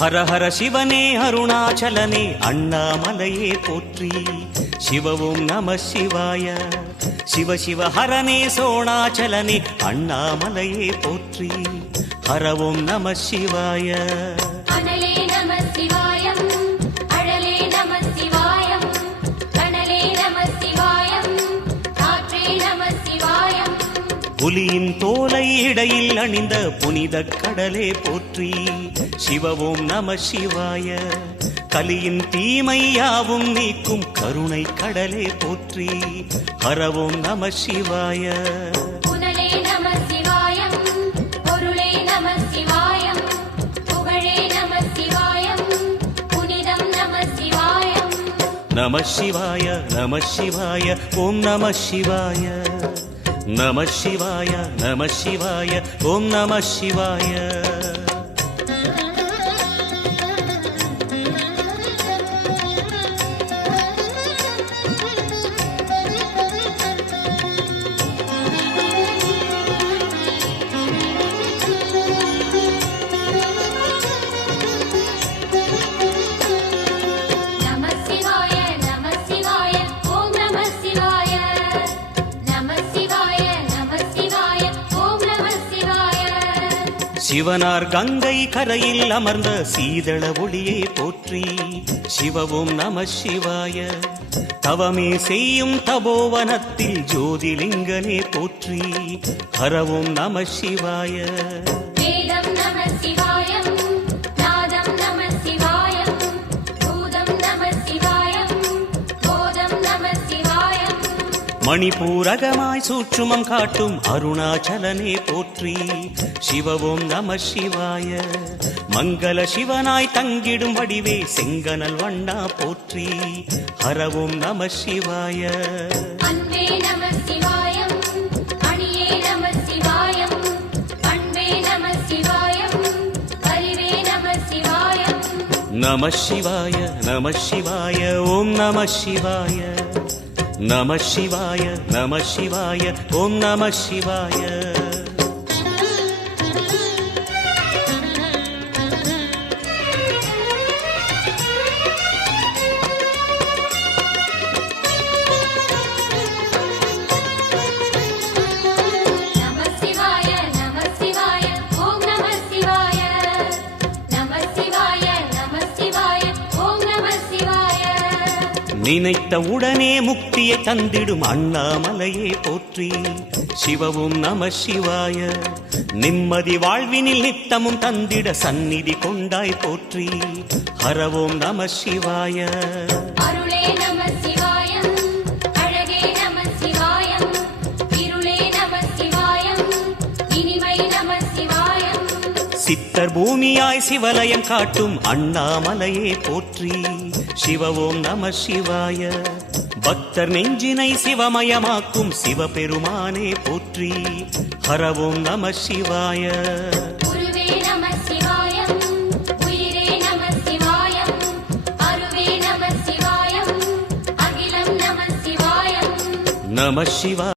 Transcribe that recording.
ஹர ஹர சிவனே அருணாச்சலனே அண்ணாமலையே போற்றி. சிவவும் நம சிவாய. சிவ சிவ ஹரனே சோணாச்சலனே அண்ணாமலையே போற்றி. ஹரவும் நம சிவாய. அனலே நம சிவாயம், அழலே நம சிவாயம், கனலே நம சிவாயம், காற்றே நம சிவாயம். புலியின் தோலை இடையில் அணிந்த புனித கடலே போற்றி. சிவவும் நம சிவாய. கலியின் தீமையாவும் நீக்கும் கருணை கடலே போற்றி. ஹரவும் நம சிவாய. புனலே நம சிவாயம், பொருளே நம சிவாயம், புகழே நம சிவாயம், புனிதம் நம சிவாயம். நம சிவாய நம சிவாய ஓம் நம சிவாய. நம சிவாய நம சிவாய ஓம் நம சிவாய. சிவனார் கங்கை கரையில் அமர்ந்த சீதள ஒளியே போற்றி. சிவவும் நம சிவாய. தவமே செய்யும் தபோவனத்தில் ஜோதிலிங்கனே போற்றி. ஹரவும் நம சிவாய. வேதம் நம சிவாயம், நாதம் நம சிவாயம், பூதம் நம சிவாயம், போதம் நம சிவாயம். மணிபூரகமாய் சூட்சுமம் காட்டும் அருணாச்சலனே போற்றி. சிவவும் நம சிவாய. மங்கள சிவனாய் தங்கிடும் வடிவே செங்கனல் வண்ணா போற்றி. ஹரவும் நம சிவாய. அன்பே நம சிவாயம், அணியே நம சிவாயம், அன்பே நம சிவாயம், அறிவே நம சிவாயம். நம சிவாய நம சிவாய ஓம் நம சிவாய. நம சிவாய நம சிவாய ஓம் நம சிவாய. நினைத்த உடனே முக்தியை தந்திடும் அண்ணாமலையே போற்றி. சிவவும் நம சிவாய. நிம்மதி வாழ்வினில் நித்தமும் தந்திட சந்நிதி கொண்டாய் போற்றி. ஹரவும் நம சிவாய. அருளே நம சிவாயம், அழகே நம சிவாயம், இருளே நம சிவாயம், இனிமை நம சிவாயம். சித்தர் பூமியாய் சிவலயம் காட்டும் அண்ணாமலையே போற்றி. சிவவும் நம சிவாய. பக்தர் நெஞ்சினை சிவமயமாக்கும் சிவபெருமானே போற்றி. ஹரவும் நம சிவாய. குருவே நம சிவாயம், உயிரே நம சிவாயம், அருவே நம சிவாயம், அகிலம் நம சிவாயம். நம சிவாய.